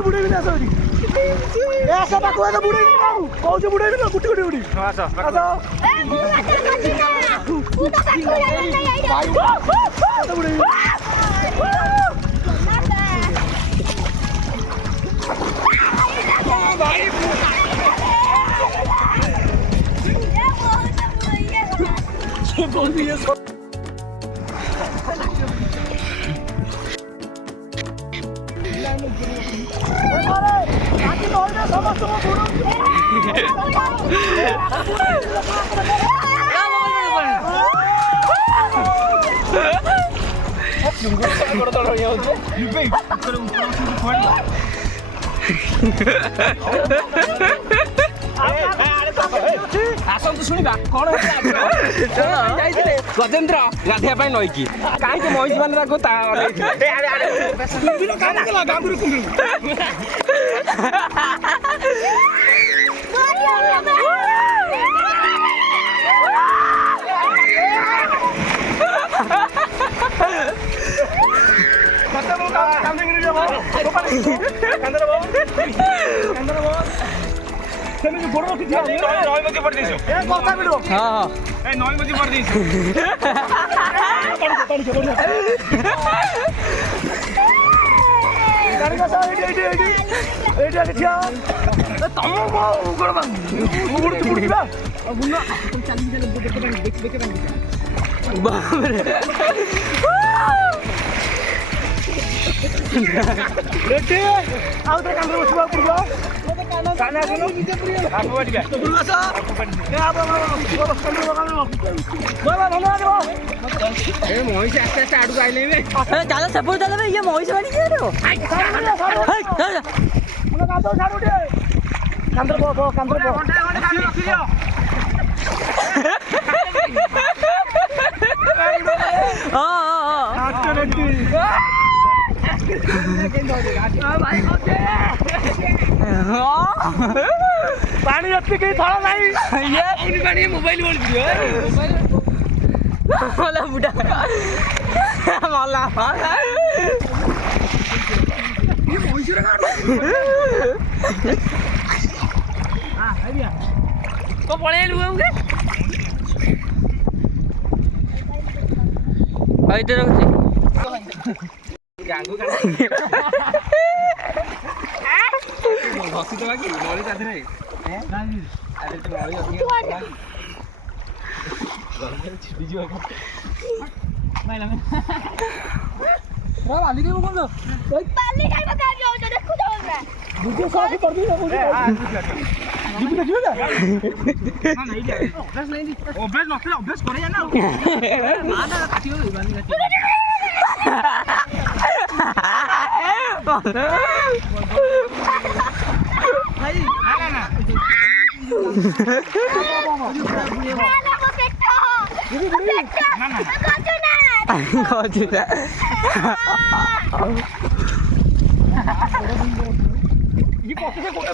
बुड़े ऐसा बुड़े कौन से बुड़े ना गुटी गुटी बुड़ी आसतु शुणा कौन गजेन्द्र गाधेया नई कि कहीं महिष मैंने पानी रखी कहीं थोड़ा नहीं ये पानी मोबाइल बोल वीडियो वाला बुढ़ा वाला ये मोइसरा काट हां आइया को पळे लुगे आइते रखছি गांगू काट घसी तो बाकी नली साथे रे हैं नाही अरे तो नली अधिक गंदे छिड़ी जो नहीं ना रा वाली के कोन पाली खाई बता दियो तो देखो तो मैं वीडियो साफ कर दी मुझे वीडियो देखियो ना ना नहीं दे अभ्यास नहीं दी अभ्यास नथले अभ्यास करे जाना माना काटियो बानी काटियो भाई आला ना ना ना ये पॉकेट से कोटा